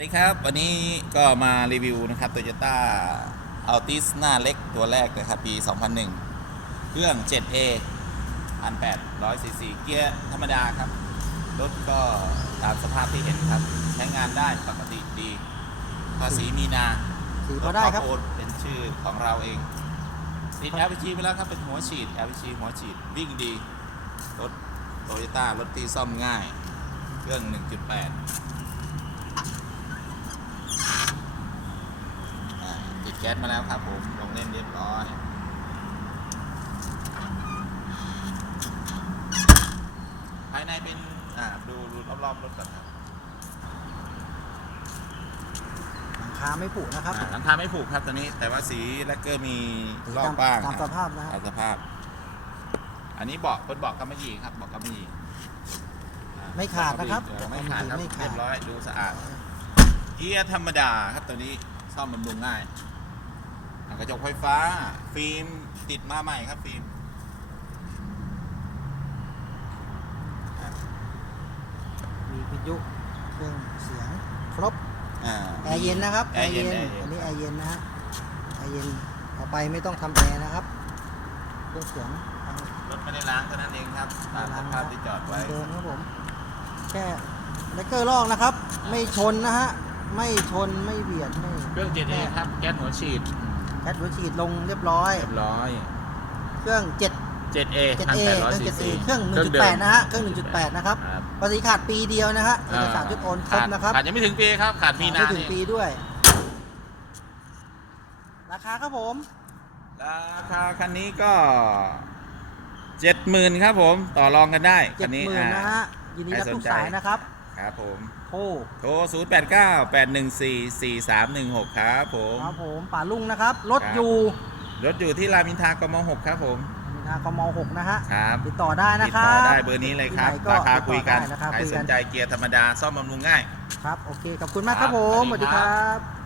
สวัสดีครับ วันนี้ก็มารีวิวนะครับ Toyota Altis หน้าเล็กตัวแรกนะครับ ปี 2001 เครื่อง 7A 1,800 cc เกียร์ธรรมดาครับ รถก็ตามสภาพที่เห็นครับ ใช้งานได้ปกติดี ภาษีมีนาสีพอได้ครับถโอนเป็นชื่อของเราเองติด LPG ไปแล้วครับ เป็นหัวฉีด LPG หัวฉีดวิ่งดี รถโตโยต้ารถที่ซ่อมง่าย เครื่อง 1.8 อ่าติด แก๊สมาแล้วครับผมลงเล่นเรียบร้อยภายในเป็นอ่าดูดูรอบๆรถก่อนครับหลังคาไม่ผุนะครับ อ่าหลังคาไม่ผูกครับตอนนี้ แต่ว่าสีแลกเกอร์มีรอบบ้างตามคสรับภาพนะคตารับมสภาพ อันนี้เบาะเป็นเบาะกำมะหยี่ครับเบาะกำมะหยี่อ่ไม่ขาดนะครับเออไม่ขาดครับไม่ขาเรีดยบร้อยดูสะอาด เกียร์ธรรมดาครับตัวนี้ซ่อมบำรุงง่ายอะ กระจกไฟฟ้า ฟิล์มติดมาใหม่ครับฟิล์มมีวิทยุเครื่องเสียงครบอ่า แอร์เย็นนะครับแอร์เย็นแอร์เย็น อันนี้แอร์เย็นนะฮะแอร์เย็นเอาไปไม่ต้องทำแอร์นะครับเครื่องเสียงทางรถไม่ได้ล้างเท่านั้นเองครับตามสภาพที่จอดไว้เดิมครับผมแค่แลกเกอร์ลอกนะครับ ไม่ชนนะฮะไม่ชนไม่เบียดไม่เครื่อง 7A ครับ แก๊สหัวฉีด แคทหัวฉีดลงเรียบร้อย เรียบร้อย เครื่อง 7 7A 7A เครื่อง1,800 cc7A เครื่องดิม1.8 นะฮะ เครื่อง 1.8 นะครับครับ ภาษีขาดปีเดียวนะฮะ เอกสารชุดโอนครบนะครับ ขาดยังไม่ถึงปีครับ ขาดมีนาไม่ถึงนี่ปีด้วย ราคาครับผม ราคาคันนี้ก็เจ็ดหมื่นครับผม ต่อรองกันได้เจ็คัดนนี้หมื่นนะฮะยินดีรับทุกสายนะครับ ครับผมโอ้โทร 0 8 9 8 1 4 4 3 1 6 ครับผม ครับผมป่าลุงนะครับ รถครับ อยู่รถอยู่ที่รามอินทรากม 6 ครับผมมีนากม6นะฮะครับ ติดต่อได้นะติดครัต่อบ ได้เบอร์นี้เลยครับ ที่ไหนก็ราคาคุยกัน ติดต่อได้นะครับใครคุยสกัน นใจเกียร์ธรรมดา ซ่อมบำรุงง่าย ครับ โอเค ขอบคุณมากครับครับผมสสวัวัสสดีดีคครัรับ